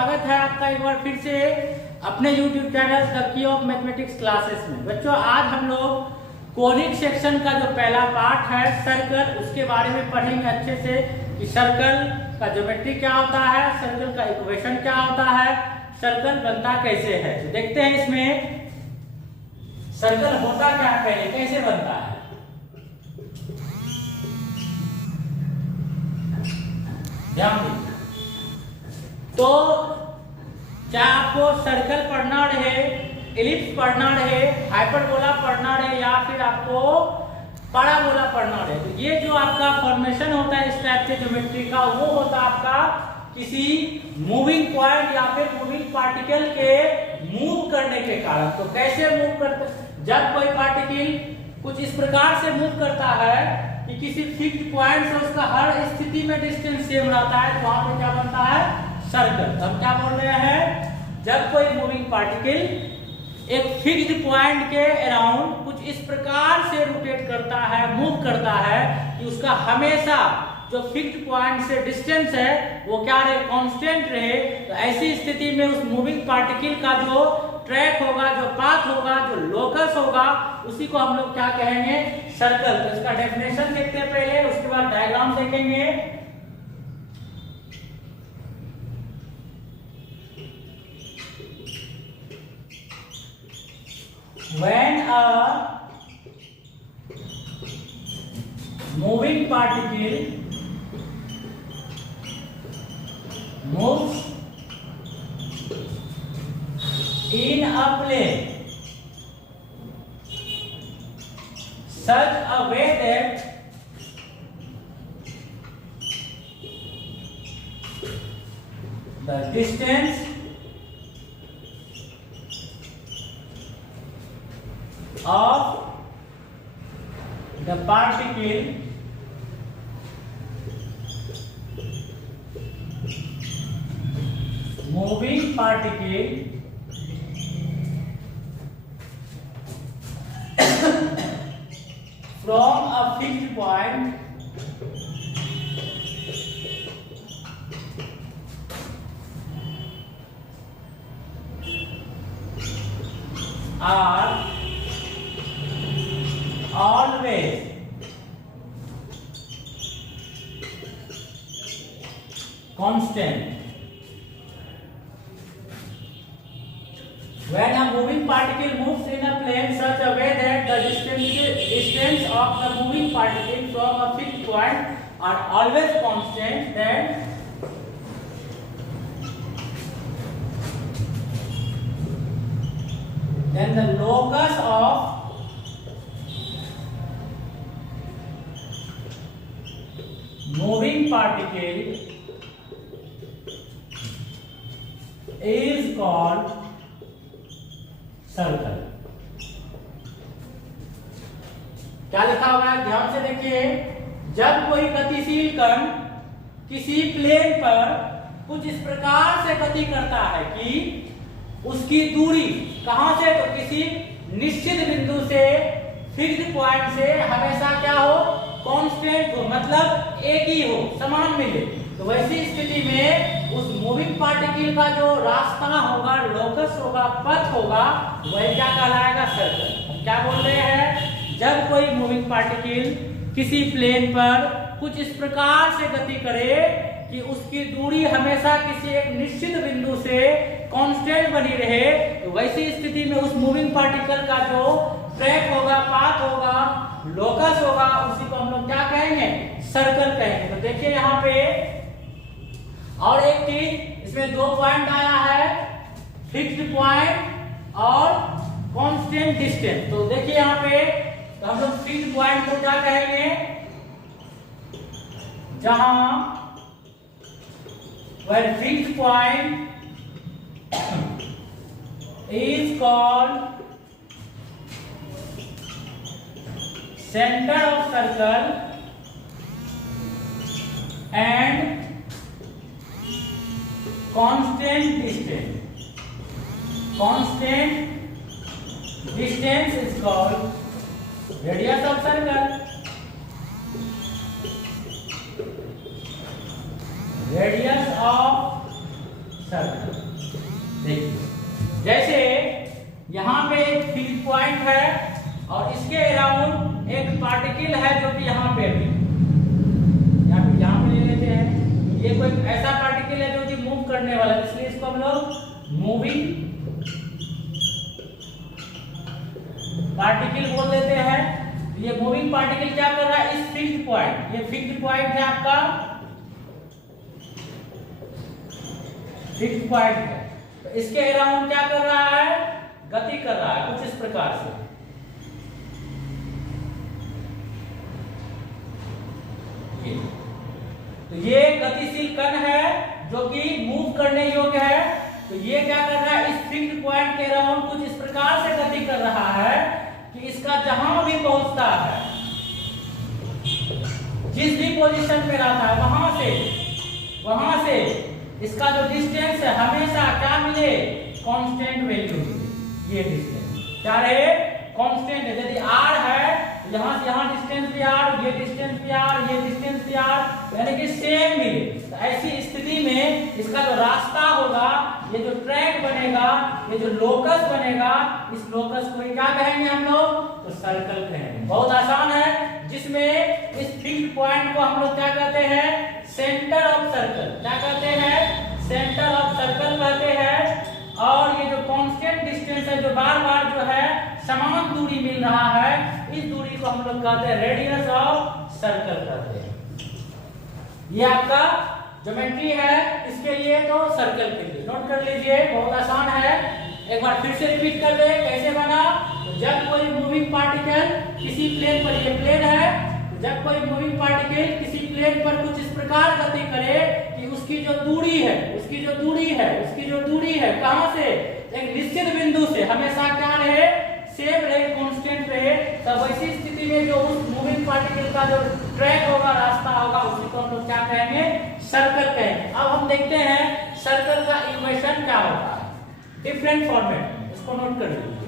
स्वागत है आपका एक बार फिर से अपने YouTube channel the key of mathematics classes में। बच्चों, आज हम लोग कोनिक सेक्शन का जो पहला पार्ट है सर्कल, उसके बारे में पढ़ेंगे अच्छे से कि सर्कल का ज्योमेट्री क्या होता है, सर्कल का इक्वेशन क्या होता है, सर्कल बनता कैसे है। तो देखते हैं इसमें सर्कल होता क्या है, कैसे बनता है। ध्यान दीजिए, तो चाहे आपको सर्कल पढ़ना रहे, एलिप्स पढ़ना रहे, हाइपरबोला पढ़ना रहे या फिर आपको पैराबोला पढ़ना रहे, तो ये जो आपका फॉर्मेशन होता है इस टाइप से ज्योमेट्री का, वो होता है आपका किसी मूविंग पॉइंट या फिर मूविंग पार्टिकल के मूव करने के कारण। तो कैसे मूव करते, जब कोई पार्टिकल कुछ इस प्रकार से मूव करता है कि किसी फिक्स्ड पॉइंट से उसका हर स्थिति में डिस्टेंस सेम रहता है, तो वहां पे क्या बनता है, सर्कल। हम क्या बोल रहे हैं, जब कोई मूविंग पार्टिकल एक फिक्स्ड पॉइंट के अराउंड कुछ इस प्रकार से रोटेट करता है, मूव करता है कि उसका हमेशा जो फिक्स्ड पॉइंट से डिस्टेंस है वो क्या रहे, कांस्टेंट रहे, तो ऐसी स्थिति में उस मूविंग पार्टिकल का जो ट्रैक होगा, जो पाथ होगा, जो लोकस होगा, उसी को हम लोग क्या कहेंगे, सर्कल। तो इसका डेफिनेशन देखते हैं पहले, उसके बाद डायग्राम देखेंगे। When a moving particle moves in a plane such a way that the distance of the particle moving particle from a fixed point are always constant. When a moving particle moves in a plane such a way that the distance of the moving particle from a fixed point are always constant, then the locus of moving particle is called circle. क्या लिखा हुआ है, ध्यान से देखिए। जब कोई गतिशील कण किसी प्लेन पर कुछ इस प्रकार से गति करता है कि उसकी दूरी कहां से, तो किसी निश्चित बिंदु से, फिक्स्ड पॉइंट से हमेशा क्या हो, कांस्टेंट हो, मतलब एक ही हो, समान मिले, तो वैसी स्थिति में उस मूविंग पार्टिकल का जो रास्ता होगा, लोकस होगा, पथ होगा, वही क्या कहलाएगा, सर्कल। हम क्या बोल रहे हैं, जब कोई मूविंग पार्टिकल किसी प्लेन पर कुछ इस प्रकार से गति करे कि उसकी दूरी हमेशा किसी एक निश्चित बिंदु से कांस्टेंट बनी रहे, तो वैसी स्थिति में उस मूविंग पार्टिकल का जो ट्रैक होगा, पाथ होगा, लोकस होगा, उसी को हम लोग क्या कहेंगे, सर्कल कहेंगे। तो देखिए यहाँ पे और एक चीज, इसमें दो पॉइंट आया है, फिक्स्ड पॉइंट और कांस्टेंट डिस्टेंस। तो देखिए यहाँ पे, तो हम लोग फिक्स्ड पॉइंट को क्या कहेंगे, जहां where fixed point is called center of circle and constant distance is called radius of circle. Radius of circle. देखिए जैसे यहाँ पे एक फिक्स पॉइंट है और इसके अराउंड एक पार्टिकल है जो कि यहाँ पे भी यहाँ पे ले लेते हैं। ये कोई ऐसा पार्टिकल है जो कि मूव करने वाला है, इसलिए इसको हम लोग मूविंग पार्टिकल बोल देते हैं। ये मूविंग पार्टिकल क्या कर रहा है, इस फिक्स्ड पॉइंट, ये फिक्स्ड पॉइंट है आपका, फिक्स्ड पॉइंट है, तो इसके अराउंड क्या कर रहा है, गति कर रहा है कुछ इस प्रकार से। तो ये गतिशील कण है जो कि मूव करने योग्य है। तो ये क्या कर रहा है, इस फिक्स्ड पॉइंट के अराउंड कुछ इस प्रकार से गति कर रहा है कि इसका जहां भी पहुंचता है, जिस भी पोजीशन पे रहता है, वहां से इसका जो डिस्टेंस है हमेशा क्या मिले, कांस्टेंट वैल्यू। ये डिस्टेंस क्या रहे, कांस्टेंट है। यदि r है तो यहां से यहां डिस्टेंस भी r, ये डिस्टेंस भी r, ये डिस्टेंस भी r, यानी कि सेम मिले। तो ऐसी स्थिति में इसका जो रास्ता होगा, ये जो ट्रैक बनेगा, ये जो लोकस बनेगा, इस लोकस को क्या कहेंगे हम लोग, तो सर्कल कहेंगे। बहुत आसान है, जिसमें इस फिक्स्ड पॉइंट को हम लोग क्या कहते हैं, सेंटर ऑफ सर्कल। क्या कहते हैं, सेंटर ऑफ सर्कल कहते हैं। और ये जो कांस्टेंट डिस्टेंस है, जो बार बार जो है समान दूरी मिल रहा है, इस दूरी को हम लोग कहते हैं रेडियस ऑफ सर्कल कहते हैं। ये आपका ज्योमेट्री है इसके लिए, तो सर्कल के लिए नोट कर लीजिए, बहुत आसान है। एक बार फिर से रिपीट कर दे कैसे बना। तो जब कोई मूविंग पार्टिकल किसी प्लेन पर, ये प्लेन है, तो जब कोई मूविंग पार्टिकल किसी प्लेन पर कुछ इस प्रकार गति करे कि उसकी जो दूरी है, कहां से, एक निश्चित बिंदु से हमेशा क्या रहे, सेम रहे, कांस्टेंट रहे, तब ऐसी स्थिति में जो उस मूविंग पार्टिकल का जो ट्रैक होगा, रास्ता होगा, उसी को हम लोग क्या कहेंगे, सर्कल कहेंगे। अब हम देखते हैं सर्कल का इक्वेशन क्या होता है डिफरेंट फॉर्मेट में, इसको नोट कर लीजिए।